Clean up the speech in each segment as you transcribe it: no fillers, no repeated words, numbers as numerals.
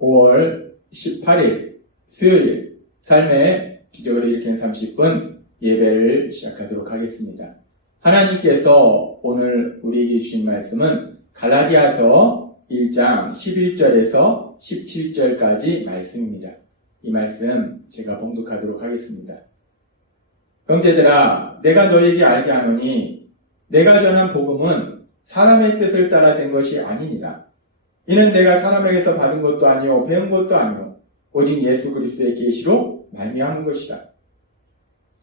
5월 18일 수요일 삶의 기적을 일으키는 30분 예배를 시작하도록 하겠습니다. 하나님께서 오늘 우리에게 주신 말씀은 갈라디아서 1장 11절에서 17절까지 말씀입니다. 이 말씀 제가 봉독하도록 하겠습니다. 형제들아, 내가 너에게 알게 하노니 내가 전한 복음은 사람의 뜻을 따라 된 것이 아니니라. 이는 내가 사람에게서 받은 것도 아니요 배운 것도 아니요 오직 예수 그리스도의 계시로 말미암은 것이라.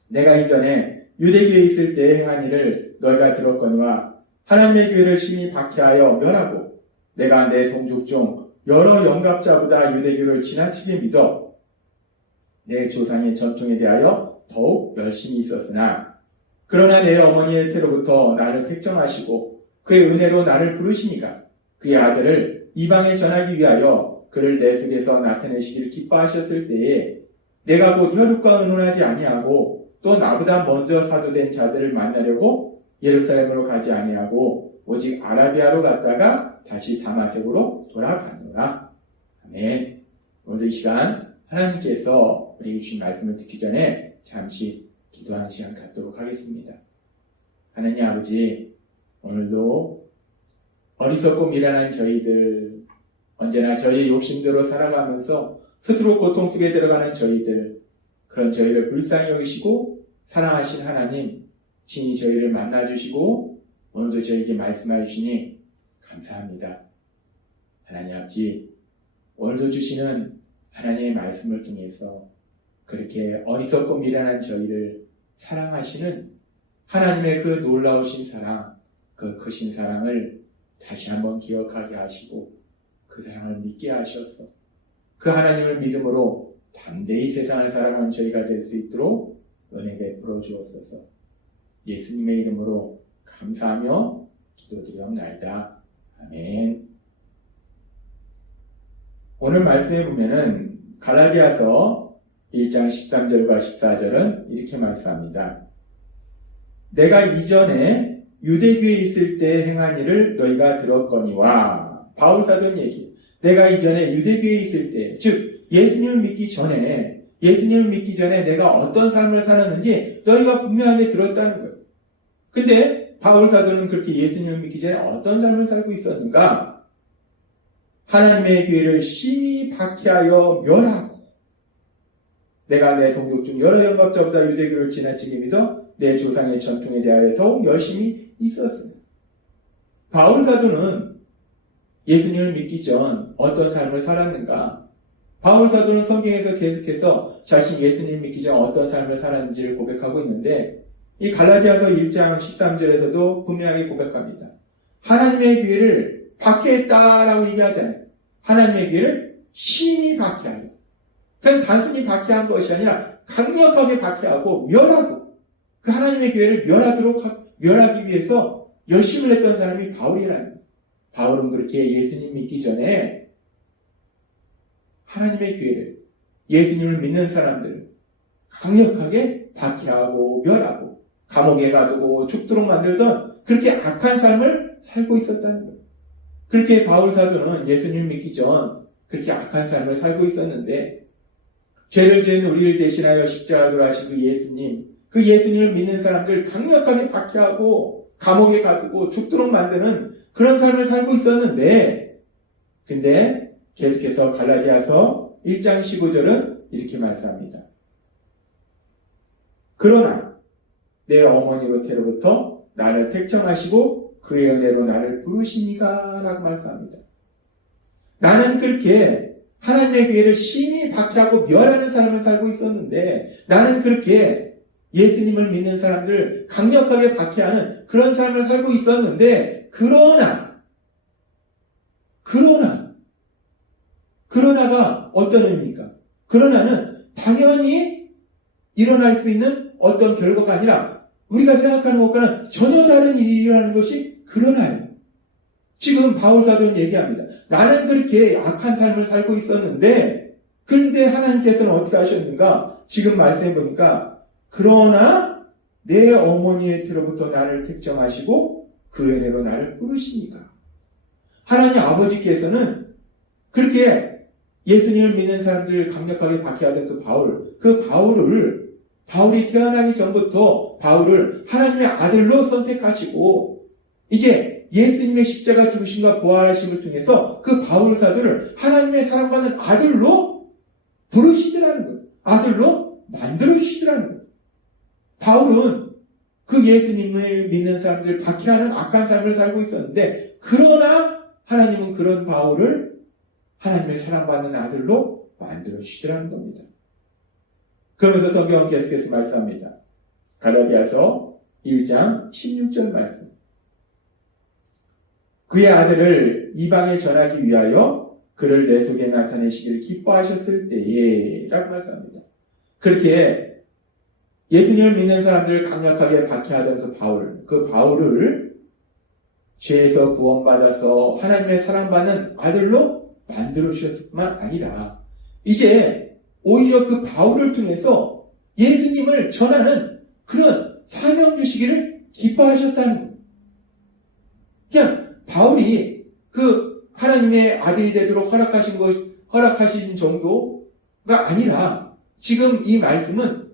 내가 이전에 유대교에 있을 때에 행한 일을 너희가 들었거니와 하나님의 교회를 심히 박해하여 멸하고 내가 내 동족 중 여러 영갑자보다 유대교를 지나치게 믿어 내 조상의 전통에 대하여 더욱 열심히 있었으나 그러나 내 어머니의 태로부터 나를 택정하시고 그의 은혜로 나를 부르시니까 그의 아들을 이방에 전하기 위하여 그를 내 속에서 나타내시기를 기뻐하셨을 때에 내가 곧 혈육과 의논하지 아니하고 또 나보다 먼저 사도된 자들을 만나려고 예루살렘으로 가지 아니하고 오직 아라비아로 갔다가 다시 다마섹으로 돌아가노라. 아멘. 오늘 이 시간 하나님께서 우리에게 주신 말씀을 듣기 전에 잠시 기도하는 시간 갖도록 하겠습니다. 하나님 아버지, 오늘도 어리석고 미련한 저희들, 언제나 저희의 욕심대로 살아가면서 스스로 고통 속에 들어가는 저희들, 그런 저희를 불쌍히 여기시고 사랑하신 하나님, 친히 저희를 만나주시고 오늘도 저희에게 말씀하여 주시니 감사합니다. 하나님 아버지, 오늘도 주시는 하나님의 말씀을 통해서 그렇게 어리석고 미련한 저희를 사랑하시는 하나님의 그 놀라우신 사랑, 그 크신 사랑을 다시 한번 기억하게 하시고 그 사랑을 믿게 하셔서 그 하나님을 믿음으로 담대히 세상을 살아가는 저희가 될 수 있도록 은혜 베풀어 주옵소서. 예수님의 이름으로 감사하며 기도드리옵나이다. 아멘. 오늘 말씀에 보면은 갈라디아서 1장 13절과 14절은 이렇게 말씀합니다. 내가 이전에 유대교에 있을 때 행한 일을 너희가 들었거니와, 바울 사도의 얘기. 내가 이전에 유대교에 있을 때, 즉 예수님을 믿기 전에 내가 어떤 삶을 살았는지 너희가 분명하게 들었다는 거예요. 근데 바울 사도는 그렇게 예수님을 믿기 전에 어떤 삶을 살고 있었는가? 하나님의 교회를 심히 박해하여 멸하고 내가 내 동족 중 여러 영갑자보다 유대교를 지나치게 믿어 내 조상의 전통에 대하여 더욱 열심히 있었습니다. 바울 사도는 예수님을 믿기 전 어떤 삶을 살았는가? 바울 사도는 성경에서 계속해서 자신이 예수님을 믿기 전 어떤 삶을 살았는지를 고백하고 있는데 이 갈라디아서 1장 13절에서도 분명하게 고백합니다. 하나님의 교회를 박해했다라고 얘기하잖아요. 하나님의 교회를 심히 박해하여. 그냥 단순히 박해한 것이 아니라 강력하게 박해하고 멸하고 그 하나님의 교회를 멸하기 위해서 열심을 했던 사람이 바울이라는 거예요. 바울은 그렇게 예수님 믿기 전에 하나님의 교회를, 예수님을 믿는 사람들을 강력하게 박해하고 멸하고 감옥에 가두고 죽도록 만들던 그렇게 악한 삶을 살고 있었다는 거예요. 그렇게 바울 사도는 예수님 믿기 전 그렇게 악한 삶을 살고 있었는데 죄를 지은 우리를 대신하여 십자가에 돌아가신 그 예수님을 믿는 사람들 강력하게 박해하고 감옥에 가두고 죽도록 만드는 그런 삶을 살고 있었는데, 근데 계속해서 갈라디아서 1장 15절은 이렇게 말씀합니다. 그러나 내 어머니로부터 나를 택정하시고 그의 은혜로 나를 부르시니가 라고 말씀합니다. 나는 그렇게 하나님의 교회를 심히 박해하고 멸하는 삶을 살고 있었는데, 나는 그렇게 예수님을 믿는 사람들을 강력하게 박해하는 그런 삶을 살고 있었는데, 그러나가 어떤 의미입니까? 그러나는 당연히 일어날 수 있는 어떤 결과가 아니라 우리가 생각하는 것과는 전혀 다른 일이 일어나는 것이 그러나예요. 지금 바울 사도는 얘기합니다. 나는 그렇게 악한 삶을 살고 있었는데, 그런데 하나님께서는 어떻게 하셨는가? 지금 말씀해 보니까 그러나 내 어머니의 태로부터 나를 택정하시고 그 은혜로 나를 부르시니까. 하나님 아버지께서는 그렇게 예수님을 믿는 사람들을 강력하게 박해하던 그 바울이 태어나기 전부터 바울을 하나님의 아들로 선택하시고 이제 예수님의 십자가 죽으심과 부활하심을 통해서 그 바울 사도를 하나님의 사랑받는 아들로 부르시더라는 거예요. 아들로 만들어주시더라는 거예요. 바울은 그 예수님을 믿는 사람들 박해하는 악한 삶을 살고 있었는데 그러나 하나님은 그런 바울을 하나님의 사랑받는 아들로 만들어주시더라는 겁니다. 그러면서 성경은 계속해서 말씀합니다. 갈라디아서 1장 16절 말씀. 그의 아들을 이방에 전하기 위하여 그를 내 속에 나타내시기를 기뻐하셨을 때에 라고 말씀합니다. 그렇게 예수님을 믿는 사람들을 강력하게 박해하던 그 바울을 죄에서 구원받아서 하나님의 사랑받는 아들로 만들어주셨을 뿐만 아니라 이제 오히려 그 바울을 통해서 예수님을 전하는 그런 사명 주시기를 기뻐하셨다는 거예요. 그냥 바울이 그 하나님의 아들이 되도록 허락하신 정도가 아니라 지금 이 말씀은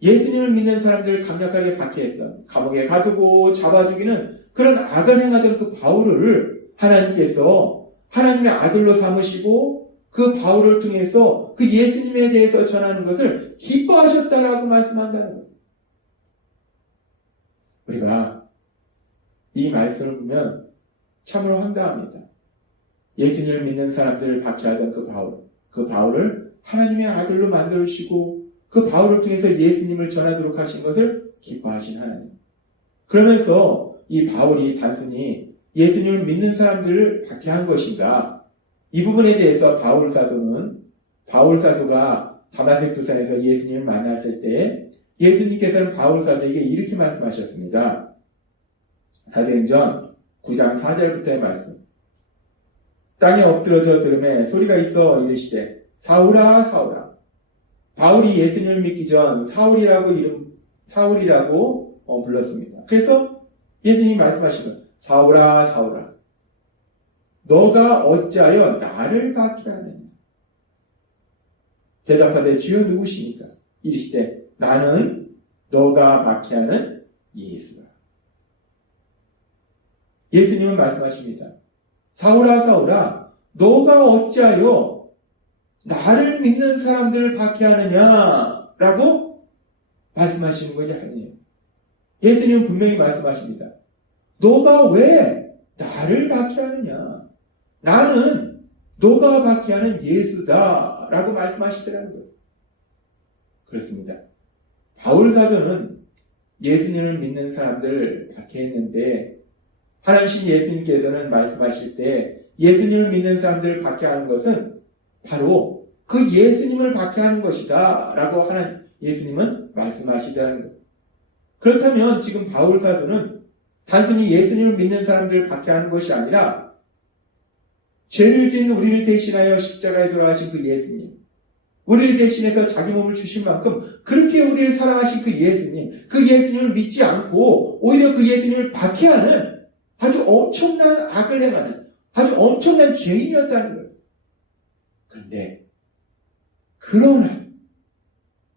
예수님을 믿는 사람들을 강력하게 박해했던 감옥에 가두고 잡아 죽이는 그런 악을 행하던 그 바울을 하나님께서 하나님의 아들로 삼으시고 그 바울을 통해서 그 예수님에 대해서 전하는 것을 기뻐하셨다라고 말씀한다는 거예요. 우리가 이 말씀을 보면 참으로 황당합니다. 예수님을 믿는 사람들을 박해하던 그 바울을 하나님의 아들로 만들어주시고 그 바울을 통해서 예수님을 전하도록 하신 것을 기뻐하신 하나님. 그러면서 이 바울이 단순히 예수님을 믿는 사람들을 박해한 것인가? 이 부분에 대해서 바울 사도가 다마섹 도상에서 예수님을 만났을 때 예수님께서는 바울 사도에게 이렇게 말씀하셨습니다. 사도행전 9장 4절부터의 말씀. 땅에 엎드러져 들음에 소리가 있어 이르시되 사울아 사울아. 바울이 예수님을 믿기 전 사울이라고 불렀습니다. 그래서 예수님이 말씀하시면 사울아 사울아 너가 어찌하여 나를 박해하느냐. 대답하되 주여 누구십니까? 이르시되 나는 너가 박해하는 예수라. 예수님은 말씀하십니다. 사울아 사울아 너가 어찌하여 나를 믿는 사람들을 박해하느냐 라고 말씀하시는 거죠. 하나님. 예수님은 분명히 말씀하십니다. 너가 왜 나를 박해하느냐. 나는 너가 박해하는 예수다 라고 말씀하시더라는 거예요. 그렇습니다. 바울 사도는 예수님을 믿는 사람들을 박해했는데 하나님 예수님께서는 말씀하실 때 예수님을 믿는 사람들을 박해하는 것은 바로 그 예수님을 박해하는 것이다 라고 예수님은 말씀하시더라는 거예요. 그렇다면 지금 바울 사도는 단순히 예수님을 믿는 사람들을 박해하는 것이 아니라 죄를 지은 우리를 대신하여 십자가에 돌아가신 그 예수님, 우리를 대신해서 자기 몸을 주신 만큼 그렇게 우리를 사랑하신 그 예수님을 믿지 않고 오히려 그 예수님을 박해하는 아주 엄청난 악을 행하는 아주 엄청난 죄인이었다는 거예요.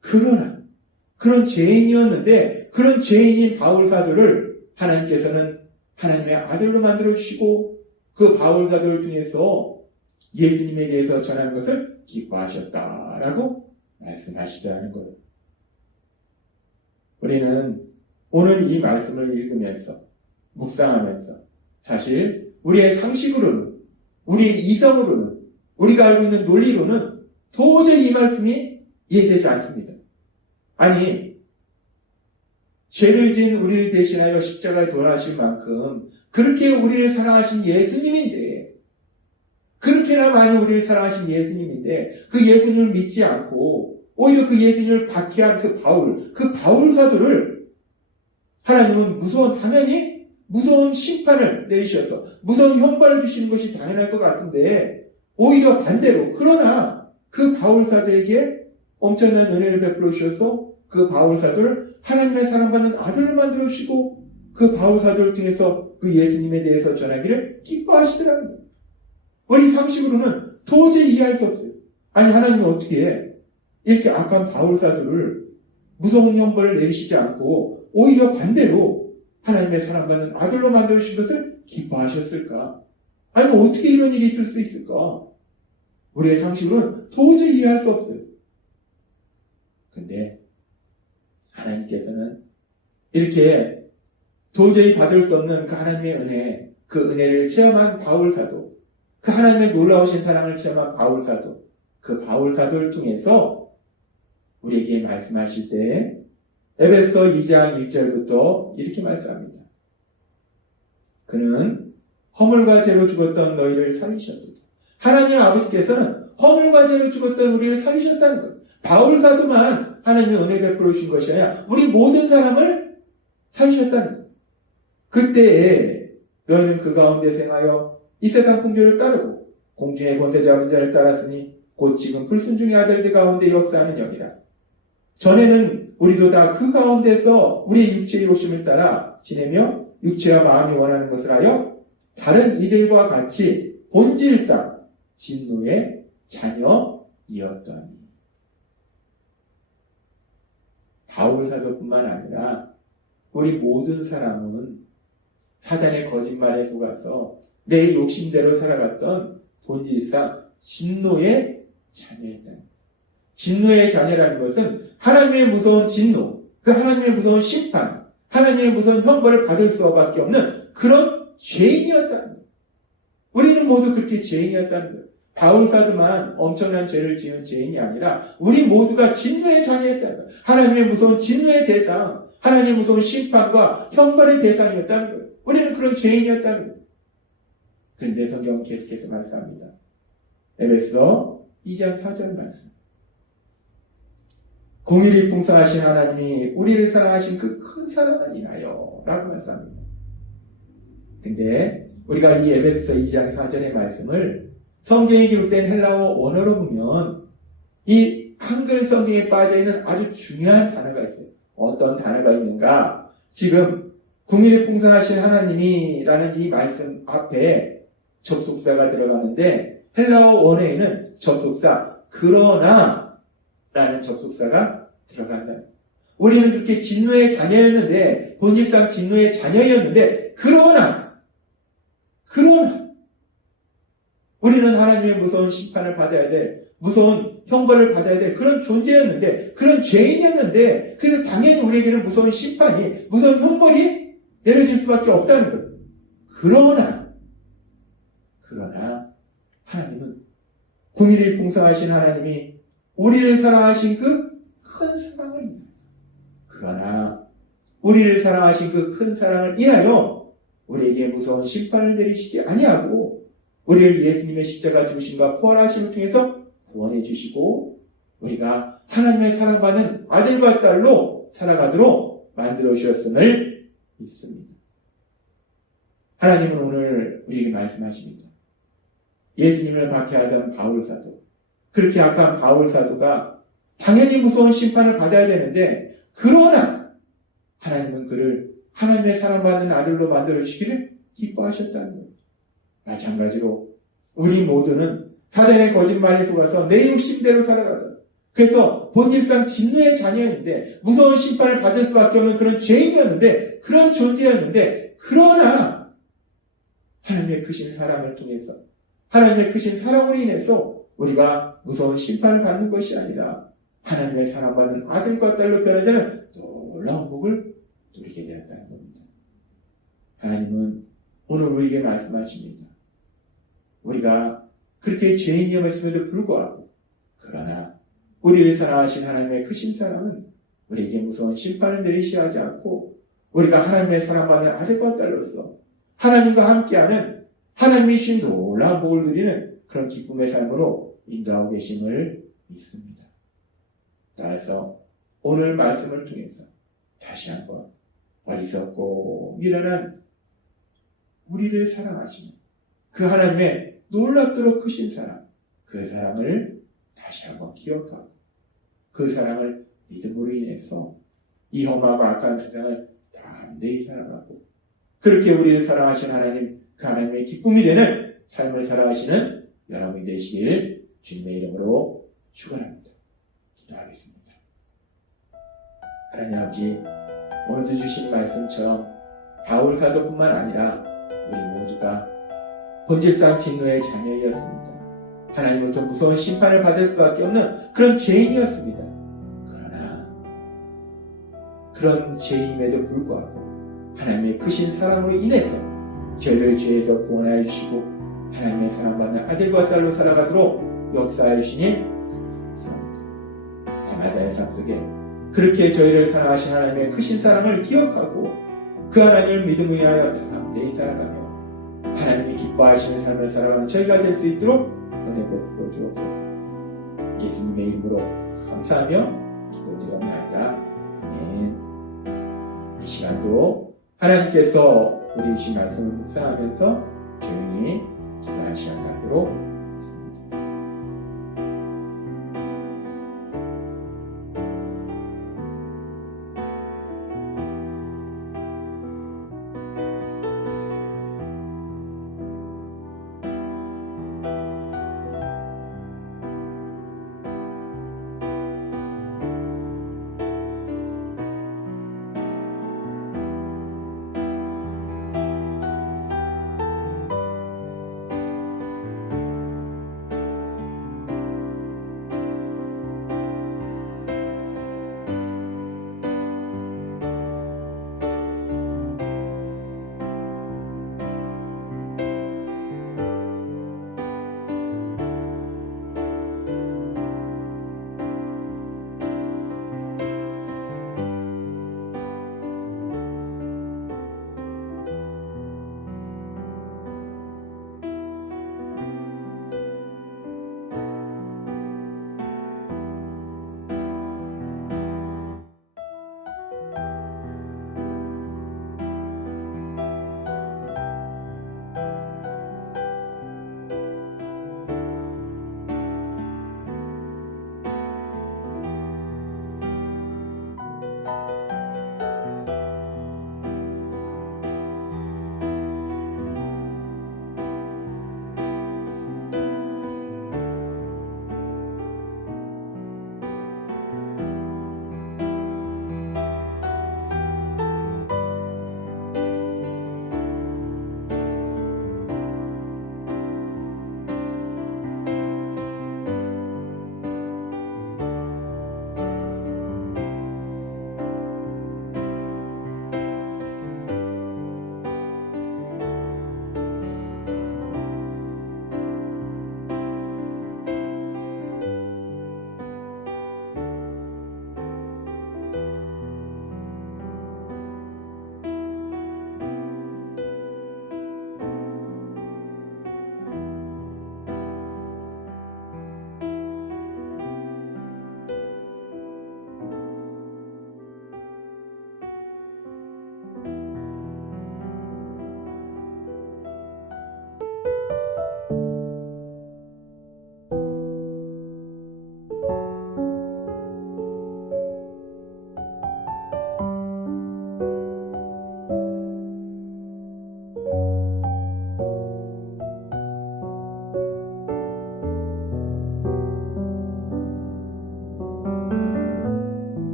그러나 그런 죄인이었는데 그런 죄인인 바울 사도를 하나님께서는 하나님의 아들로 만들어주시고 그 바울 사도를 통해서 예수님에 대해서 전하는 것을 기뻐하셨다라고 말씀하시더라는 거예요. 우리는 오늘 이 말씀을 읽으면서 묵상하면서 사실 우리의 상식으로는 우리의 이성으로는 우리가 알고 있는 논리로는 도저히 이 말씀이 이해되지 않습니다. 아니 죄를 지은 우리를 대신하여 십자가에 돌아가실 만큼 그렇게 우리를 사랑하신 예수님인데 그렇게나 많이 우리를 사랑하신 예수님인데 그 예수님을 믿지 않고 오히려 그 예수님을 박해한 그 바울 사도를 하나님은 당연히 무서운 심판을 내리셔서 무서운 형벌을 주시는 것이 당연할 것 같은데 오히려 반대로 그러나 그 바울 사도에게 엄청난 은혜를 베풀어 주셔서 그 바울 사도를 하나님의 사랑받는 아들로 만들어 주시고 그 바울 사도를 통해서 그 예수님에 대해서 전하기를 기뻐하시더라는 거예요. 우리 상식으로는 도저히 이해할 수 없어요. 아니 하나님은 어떻게 해? 이렇게 악한 바울사도를 무서운 형벌을 내리시지 않고 오히려 반대로 하나님의 사랑받는 아들로 만들어주신 것을 기뻐하셨을까? 아니 어떻게 이런 일이 있을 수 있을까? 우리의 상식으로는 도저히 이해할 수 없어요. 근데 하나님께서는 이렇게 도저히 받을 수 없는 그 하나님의 은혜, 그 은혜를 체험한 바울사도, 그 하나님의 놀라우신 사랑을 체험한 바울사도, 그 바울사도를 통해서 우리에게 말씀하실 때 에베소 2장 1절부터 이렇게 말씀합니다. 그는 허물과 죄로 죽었던 너희를 살리셨도다. 하나님 아버지께서는 허물과 죄로 죽었던 우리를 살리셨다는 것. 바울사도만 하나님의 은혜 베풀어 주신 것이 아니라 우리 모든 사람을 살리셨다는 것. 그때에 너희는 그 가운데 생하여 이 세상 풍조를 따르고 공중의 권세 잡은 자를 따랐으니 곧 지금 불순종의 아들들 가운데 역사하는 영이라. 전에는 우리도 다 그 가운데서 우리의 육체의 욕심을 따라 지내며 육체와 마음이 원하는 것을 하여 다른 이들과 같이 본질상 진노의 자녀이었더니. 바울사도뿐만 아니라 우리 모든 사람은 사단의 거짓말에 속아서 내 욕심대로 살아갔던 본질상 진노의 자녀였다는 것. 진노의 자녀라는 것은 하나님의 무서운 진노, 그 하나님의 무서운 심판, 하나님의 무서운 형벌을 받을 수밖에 없는 그런 죄인이었다는 거예요. 우리는 모두 그렇게 죄인이었다는 거예요. 바울사도만 엄청난 죄를 지은 죄인이 아니라 우리 모두가 진노의 자녀였다는 거예요. 하나님의 무서운 진노의 대상, 하나님의 무서운 심판과 형벌의 대상이었다는 거예요. 우리는 그런 죄인이었다는 거예요. 그런데 성경은 계속해서 말씀합니다. 에베소 2장 4절 말씀. 공의를 풍성하신 하나님이 우리를 사랑하신 그 큰 사랑을 인하여 라고 말씀합니다. 근데 우리가 이 에베소 2장 4절의 말씀을 성경에 기록된 헬라어 원어로 보면 이 한글 성경에 빠져있는 아주 중요한 단어가 있어요. 어떤 단어가 있는가? 지금 공의를 풍성하신 하나님이라는 이 말씀 앞에 접속사가 들어가는데 헬라어 원어에는 접속사 그러나 라는 접속사가 들어간다. 우리는 그렇게 진노의 자녀였는데 본질상 진노의 자녀였는데 그러나 우리는 하나님의 무서운 심판을 받아야 될 무서운 형벌을 받아야 될 그런 존재였는데 그런 죄인이었는데 그래서 당연히 우리에게는 무서운 심판이 무서운 형벌이 내려질 수밖에 없다는 거예요. 그러나 하나님은 공의를 풍성하신 하나님이 우리를 사랑하신 그 큰 사랑을 그러나 우리를 사랑하신 그 큰 사랑을 인하여 우리에게 무서운 심판을 내리시지 아니하고 우리를 예수님의 십자가 죽으심과 부활하심을 통해서 구원해 주시고 우리가 하나님의 사랑받는 아들과 딸로 살아가도록 만들어 주셨음을 믿습니다. 하나님은 오늘 우리에게 말씀하십니다. 예수님을 박해하던 바울사도, 그렇게 악한 바울사도가 당연히 무서운 심판을 받아야 되는데 그러나 하나님은 그를 하나님의 사랑받는 아들로 만들어주시기를 기뻐하셨다는 거예요. 마찬가지로 우리 모두는 사단의 거짓말에 속아서 내 욕심대로 살아가다. 그래서 본질상 진노의 자녀였는데 무서운 심판을 받을 수밖에 없는 그런 죄인이었는데 그런 존재였는데 그러나 하나님의 크신 사랑을 통해서 하나님의 크신 사랑으로 인해서 우리가 무서운 심판을 받는 것이 아니라 하나님의 사랑받는 아들과 딸로 변화되는 놀라운 복을 누리게 되었다는 겁니다. 하나님은 오늘 우리에게 말씀하십니다. 우리가 그렇게 죄인이었음에도 불구하고 그러나 우리를 사랑하신 하나님의 크신 사랑은 우리에게 무서운 심판을 내리시지 하지 않고 우리가 하나님의 사랑받는 아들과 딸로서 하나님과 함께하는 하나님이 주신 놀라운 복을 누리는 그런 기쁨의 삶으로 인도하고 계심을 믿습니다. 따라서 오늘 말씀을 통해서 다시 한번 어리석고 미련한 우리를 사랑하시는 그 하나님의 놀랍도록 크신 사랑, 그 사랑을 다시 한번 기억하고 그 사랑을 믿음으로 인해서 이 험하고 악한 세상을 담대히 살아가고 그렇게 우리를 사랑하신 하나님, 그 하나님의 기쁨이 되는 삶을 살아가시는 여러분이 되시길 주님의 이름으로 축원합니다. 기도하겠습니다. 하나님 아버지, 오늘도 주신 말씀처럼 바울 사도뿐만 아니라 우리 모두가 본질상 진노의 자녀였습니다. 하나님으로부터 무서운 심판을 받을 수밖에 없는 그런 죄인이었습니다. 그러나 그런 죄임에도 불구하고 하나님의 크신 사랑으로 인해서 저희를 죄에서 구원하여 주시고 하나님의 사랑받는 아들과 딸로 살아가도록 역사하여 주시니 감사합니다. 대마다의 삶 속에 그렇게 저희를 사랑하신 하나님의 크신 사랑을 기억하고 그 하나님을 믿음으로 인하여 담대히 살아가며 하나님이 기뻐하시는 삶을 살아가는 저희가 될 수 있도록 은혜 베풀어 주옵소서. 예수님의 이름으로 감사하며 기도드립니다. 아멘. 이 시간도 하나님께서 우리 주신 말씀을 묵상하면서 조용히 기도하는 시간 갖도록